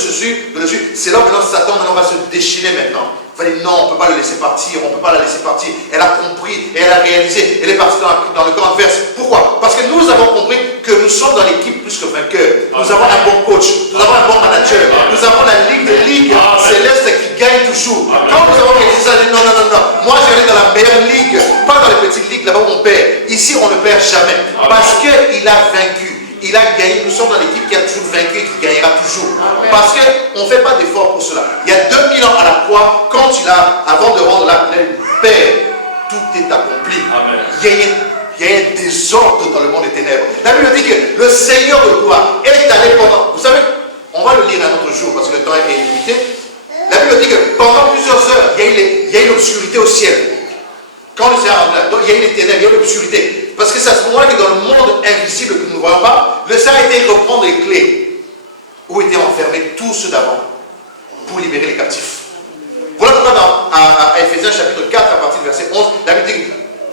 le suivre, c'est là où maintenant Satan va se déchirer maintenant. Il fallait non, on ne peut pas le laisser partir, on ne peut pas la laisser partir. Elle a compris et elle a réalisé. Elle est partie dans le camp adverse. Pourquoi? Parce que nous avons compris que nous sommes dans l'équipe plus que vainqueurs. Nous avons un bon coach, nous avons un bon manager, nous avons la ligue des ligues célestes qui gagne toujours. Quand nous avons réalisé ça, non, moi j'allais dans la meilleure ligue, pas dans les petites ligues là-bas où on perd. Ici on ne perd jamais. Parce qu'il a vaincu. Il a gagné, nous sommes dans l'équipe qui a toujours vaincu et qui gagnera toujours. Parce qu'on ne fait pas d'effort pour cela. Il y a 2000 ans à la croix, quand il a, avant de rendre la Père, tout est accompli. Il y a un désordre dans le monde des ténèbres. La Bible dit que le Seigneur de gloire est allé pendant, vous savez, on va le lire un autre jour parce que le temps est limité. La Bible dit que pendant plusieurs heures, il y a eu l'obscurité au ciel. Quand le Seigneur il y a eu les ténèbres, il y a eu l'obscurité. Parce que c'est à ce moment-là que dans le monde invisible que nous ne voyons pas, le Seigneur a été reprendre les clés où étaient enfermés tous ceux d'avant pour libérer les captifs. Voilà pourquoi à Ephésiens chapitre 4, à partir du verset 11, la Bible dit,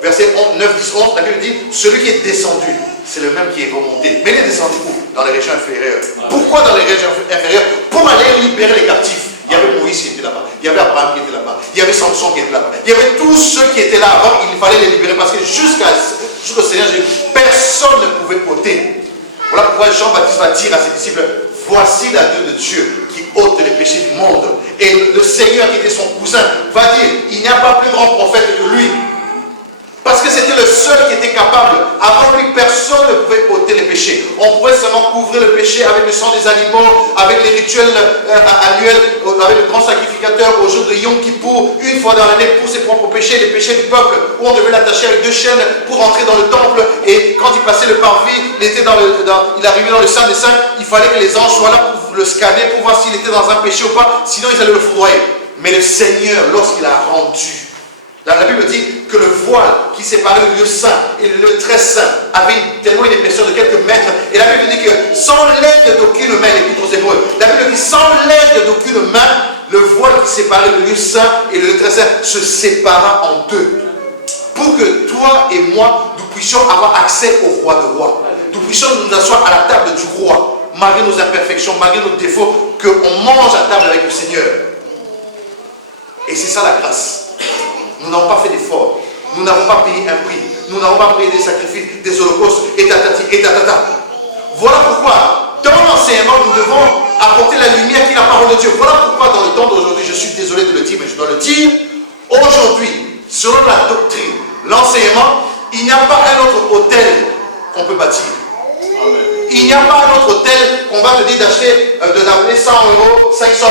verset 9, 10, 11, la Bible dit, celui qui est descendu, c'est le même qui est remonté. Mais il est descendu où? Dans les régions inférieures. Pourquoi dans les régions inférieures? Pour aller libérer les captifs. Il y avait Moïse qui était là-bas, il y avait Abraham qui était là-bas, il y avait Samson qui était là-bas, il y avait tous ceux qui étaient là avant, il fallait les libérer parce que jusqu'au Seigneur Jésus, personne ne pouvait ôter. Voilà pourquoi Jean-Baptiste va dire à ses disciples, voici l'agneau de Dieu qui ôte les péchés du monde. Et le Seigneur qui était son cousin va dire, il n'y a pas plus grand prophète que lui. Parce que c'était le seul qui était capable. Avant lui, personne ne pouvait ôter les péchés. On pouvait seulement couvrir le péché avec le sang des animaux, avec les rituels annuels, avec le grand sacrificateur au jour de Yom Kippour, une fois dans l'année pour ses propres péchés, les péchés du peuple, où on devait l'attacher avec 2 chaînes pour entrer dans le temple. Et quand il passait le parvis, il arrivait dans le Saint des Saints, il fallait que les anges soient là pour le scanner, pour voir s'il était dans un péché ou pas, sinon ils allaient le foudroyer. Mais le Seigneur, lorsqu'il a rendu, la Bible dit que le voile qui séparait le lieu saint et le très saint avait tellement une épaisseur de quelques mètres. Et la Bible dit que sans l'aide d'aucune main, l'Épître aux Hébreux, la Bible dit sans l'aide d'aucune main, le voile qui séparait le lieu saint et le lieu très saint se sépara en deux. Pour que toi et moi, nous puissions avoir accès au roi de rois. Nous puissions nous asseoir à la table du roi, malgré nos imperfections, malgré nos défauts, qu'on mange à table avec le Seigneur. Et c'est ça la grâce. Nous n'avons pas fait d'efforts. Nous n'avons pas payé un prix. Nous n'avons pas payé des sacrifices, des holocaustes, et tatati, et tatata. Voilà pourquoi, dans l'enseignement, nous devons apporter la lumière qui est la parole de Dieu. Voilà pourquoi, dans le temps d'aujourd'hui, je suis désolé de le dire, mais je dois le dire. Aujourd'hui, selon la doctrine, l'enseignement, il n'y a pas un autre hôtel qu'on peut bâtir. Il n'y a pas un autre hôtel qu'on va te dire d'acheter, de l'appeler 100 €, 500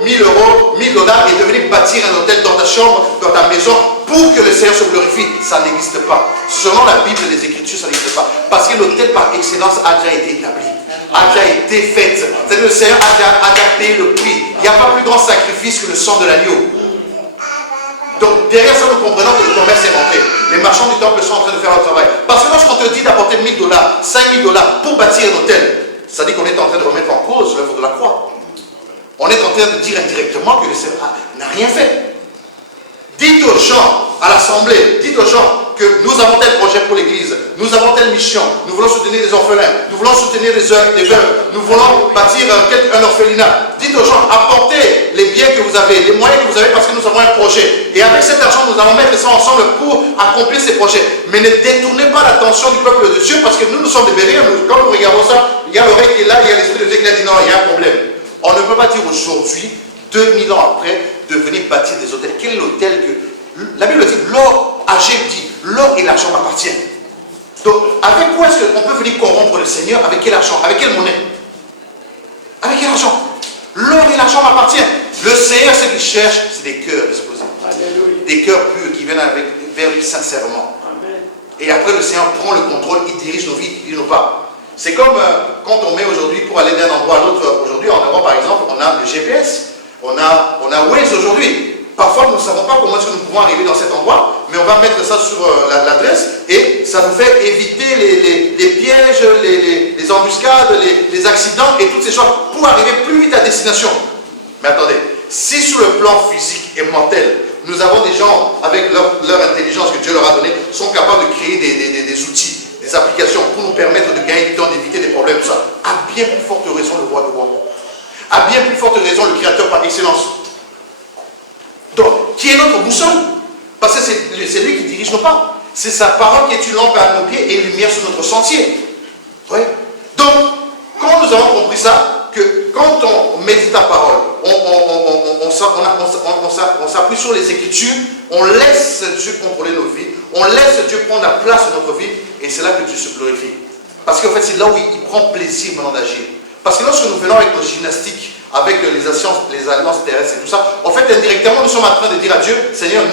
€, 1000 €, 1000 $ et de venir bâtir un hôtel dans ta chambre, dans ta maison, pour que le Seigneur se glorifie. Ça n'existe pas. Selon la Bible et les Écritures, ça n'existe pas. Parce que l'hôtel par excellence a déjà été établi, a déjà été fait. C'est-à-dire que le Seigneur a déjà payé le prix. Il n'y a pas plus grand sacrifice que le sang de l'agneau. Donc derrière ça, nous comprenons que le commerce est rentré. Les marchands du temple sont en train de faire leur travail. Parce que lorsqu'on te dit d'apporter 1000 $, 5000 $ pour bâtir un hôtel, ça dit qu'on est en train de remettre en cause l'œuvre de la croix. On est en train de dire indirectement que le Seigneur n'a rien fait. Dites aux gens, à l'assemblée, dites aux gens que nous avons tel projet pour l'église, nous avons telle mission, nous voulons soutenir les orphelins, nous voulons soutenir les veuves, nous voulons bâtir un orphelinat. Dites aux gens, apportez les biens que vous avez, les moyens que vous avez parce que nous avons un projet. Et avec cet argent, nous allons mettre ça ensemble pour accomplir ces projets. Mais ne détournez pas l'attention du peuple de Dieu parce que nous sommes des béliers. Quand nous regardons ça, il y a l'oreille qui est là, il y a l'esprit de Dieu qui a dit non, il y a un problème. On ne peut pas dire aujourd'hui, 2000 ans après, de venir bâtir des hôtels. Quel est l'hôtel que... La Bible dit, l'or, Agé dit, l'or et l'argent m'appartiennent. Donc, avec quoi est-ce qu'on peut venir corrompre le Seigneur? Avec quel argent? Avec quelle monnaie? Avec quel argent? L'or et l'argent m'appartiennent. Le Seigneur, ce qu'il cherche, c'est des cœurs disposés. Des cœurs purs qui viennent vers lui sincèrement. Amen. Et après, le Seigneur prend le contrôle, il dirige nos vies, il dirige nos pas. C'est comme quand on met aujourd'hui, pour aller d'un endroit à l'autre, aujourd'hui en Europe par exemple, on a le GPS. On a Waze aujourd'hui. Parfois, nous ne savons pas comment est-ce que nous pouvons arriver dans cet endroit, mais on va mettre ça sur l'adresse et ça nous fait éviter les pièges, les embuscades, les accidents et toutes ces choses pour arriver plus vite à destination. Mais attendez, si sur le plan physique et mental, nous avons des gens avec leur intelligence que Dieu leur a donnée, sont capables de créer des outils, des des applications pour nous permettre de gagner du temps, d'éviter des problèmes, tout ça. À bien plus forte raison, le roi de roi. À bien plus forte raison, le Créateur par excellence. Donc, qui est notre boussole? Parce que c'est lui qui dirige nos pas. C'est sa parole qui est une lampe à nos pieds et une lumière sur notre sentier. Oui. Donc, quand nous avons compris ça, que quand on médite la parole, on s'appuie sur les Écritures, on laisse Dieu contrôler nos vies, on laisse Dieu prendre la place de notre vie, et c'est là que Dieu se glorifie. Parce qu'en fait, c'est là où il prend plaisir maintenant d'agir. Parce que lorsque nous venons avec nos gymnastiques, avec les alliances terrestres et tout ça, en fait, indirectement, nous sommes en train de dire à Dieu, Seigneur,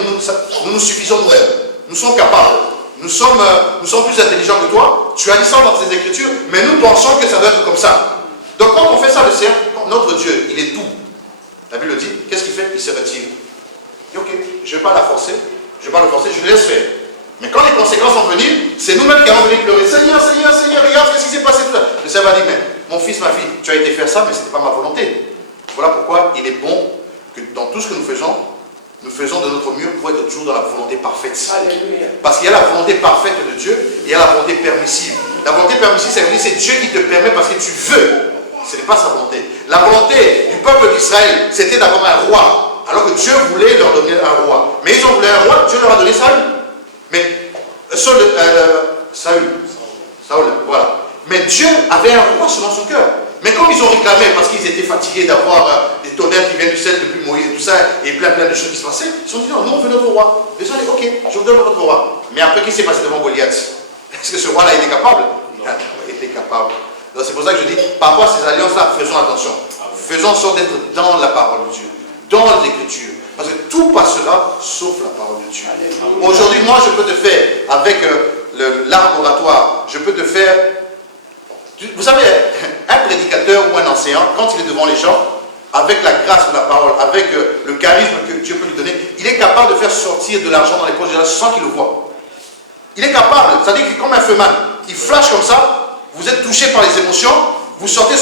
nous nous suffisons nous-mêmes. Nous sommes capables. Nous sommes plus intelligents que toi. Tu as dit ça dans tes Écritures, mais nous pensons que ça doit être comme ça. Donc quand on fait ça, le Seigneur, notre Dieu, il est tout. La Bible dit, qu'est-ce qu'il fait? Il se retire. Il dit, ok, je ne vais pas la forcer, je le laisse faire. Mais quand les conséquences sont venues, c'est nous-mêmes qui allons venir pleurer. Seigneur, Seigneur, Seigneur, regarde ce qui s'est passé. Le Seigneur va dire, mais mon fils, ma fille, tu as été faire ça, mais ce n'était pas ma volonté. Voilà pourquoi il est bon que dans tout ce que nous faisons de notre mieux pour être toujours dans la volonté parfaite. Alléluia. Parce qu'il y a la volonté parfaite de Dieu et il y a la volonté permissive. La volonté permissive, c'est Dieu qui te permet parce que tu veux. Ce n'est pas sa volonté. La volonté du peuple d'Israël, c'était d'avoir un roi. Alors que Dieu voulait leur donner un roi. Mais ils ont voulu un roi, Dieu leur a donné Saül. Mais Saül, voilà. Mais Dieu avait un roi selon son cœur. Mais comme ils ont réclamé, parce qu'ils étaient fatigués d'avoir des tonnerres qui viennent du ciel depuis Moïse et tout ça, et plein de choses qui se passaient, ils se sont dit non, on veut notre roi. Les gens ont dit ok, je vous donne votre roi. Mais après, qu'est-ce qui s'est passé devant Goliath? Est-ce que ce roi-là était capable? Non. Il était capable. Donc c'est pour ça que je dis, par rapport à ces alliances-là, faisons attention. Faisons en sorte d'être dans la parole de Dieu, dans les Écritures. Parce que tout passera sauf la parole de Dieu. Aujourd'hui, moi, je peux te faire, avec l'art oratoire, je peux te faire... Vous savez, un prédicateur ou un enseignant, quand il est devant les gens, avec la grâce de la parole, avec le charisme que Dieu peut lui donner, il est capable de faire sortir de l'argent dans les poches des gens sans qu'il le voie. Il est capable, c'est-à-dire que comme un feuman, il flash comme ça, vous êtes touché par les émotions, vous sortez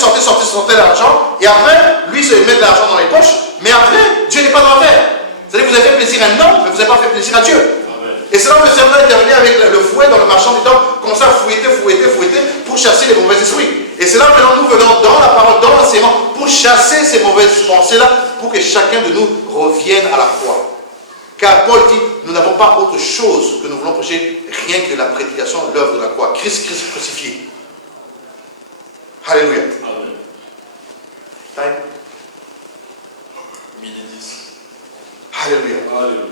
l'argent, et après, lui se met de l'argent dans les poches, mais après, Dieu n'est pas dans l'affaire. C'est-à-dire que vous avez fait plaisir à un homme, mais vous n'avez pas fait plaisir à Dieu. Amen. Et c'est là où le Seigneur est intervenu avec le fouet dans le marchand du temps, comme ça, fouetter, pour chasser les mauvais esprits. Et c'est là où nous venons dans la parole, dans l'enseignement, pour chasser ces mauvaises pensées-là, pour que chacun de nous revienne à la croix. Car Paul dit, nous n'avons pas autre chose que nous voulons prêcher, rien que la prédication, l'œuvre de la croix. Christ crucifié. Alléluia. Amen. Time. Midi 10. Alléluia. Alléluia.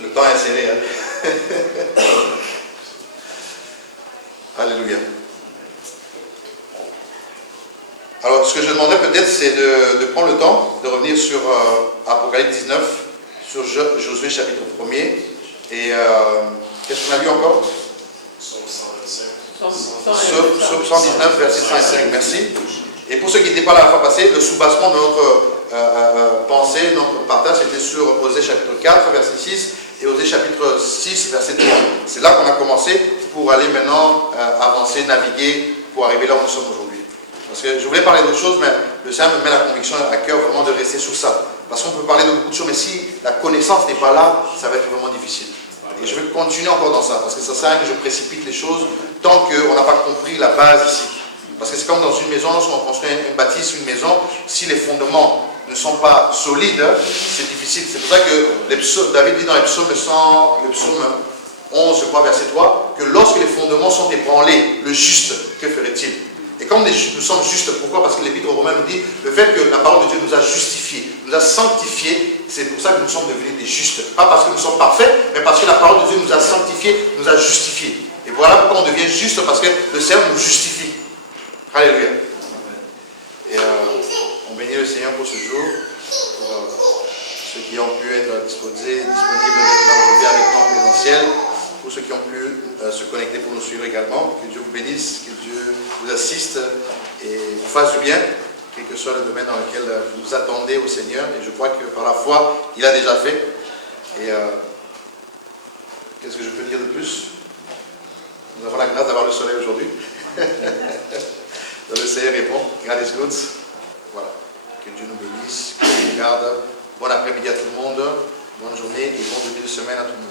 Le temps est serré. Hein? Alléluia. Alors, ce que je demanderais peut-être, c'est de prendre le temps de revenir sur Apocalypse 19, sur Josué chapitre 1er. Et qu'est-ce qu'on a lu encore? Psaume 125. Psaume 119, verset 105. Merci. Et pour ceux qui n'étaient pas là la fois passée, le soubassement de notre pensée, notre partage, c'était sur Osée chapitre 4, verset 6, et Osée chapitre 6, verset 3. C'est là qu'on a commencé pour aller maintenant avancer, naviguer, pour arriver là où nous sommes aujourd'hui. Parce que je voulais parler d'autre chose, mais le Seigneur me met la conviction à cœur vraiment de rester sur ça. Parce qu'on peut parler de beaucoup de choses, mais si la connaissance n'est pas là, ça va être vraiment difficile. Et je vais continuer encore dans ça, parce que ça sert à rien que je précipite les choses tant qu'on n'a pas compris la base ici. Parce que c'est comme dans une maison, lorsqu'on construit une bâtisse, une maison, si les fondements ne sont pas solides, c'est difficile. C'est pour ça que David dit dans le psaume 11, je crois, verset 3, que lorsque les fondements sont ébranlés, le juste, que ferait-il? Et comme nous sommes justes, pourquoi? Parce que l'Épître aux Romains nous dit le fait que la parole de Dieu nous a justifiés, nous a sanctifiés, c'est pour ça que nous sommes devenus des justes. Pas parce que nous sommes parfaits, mais parce que la parole de Dieu nous a sanctifiés, nous a justifiés. Et voilà pourquoi on devient juste, parce que le Seigneur nous justifie. Alléluia. Et on bénit le Seigneur pour ce jour, pour ceux qui ont pu être disponibles d'être là aujourd'hui avec nous en présentiel, pour ceux qui ont pu se connecter pour nous suivre également. Que Dieu vous bénisse, que Dieu vous assiste et vous fasse du bien, quel que soit le domaine dans lequel vous vous attendez au Seigneur. Et je crois que par la foi, il a déjà fait. Et qu'est-ce que je peux dire de plus? Nous avons la grâce d'avoir le soleil aujourd'hui. Le Seigneur est bon. God is good. Voilà. Que Dieu nous bénisse, que Dieu nous garde. Bon après-midi à tout le monde. Bonne journée et bon début de semaine à tout le monde.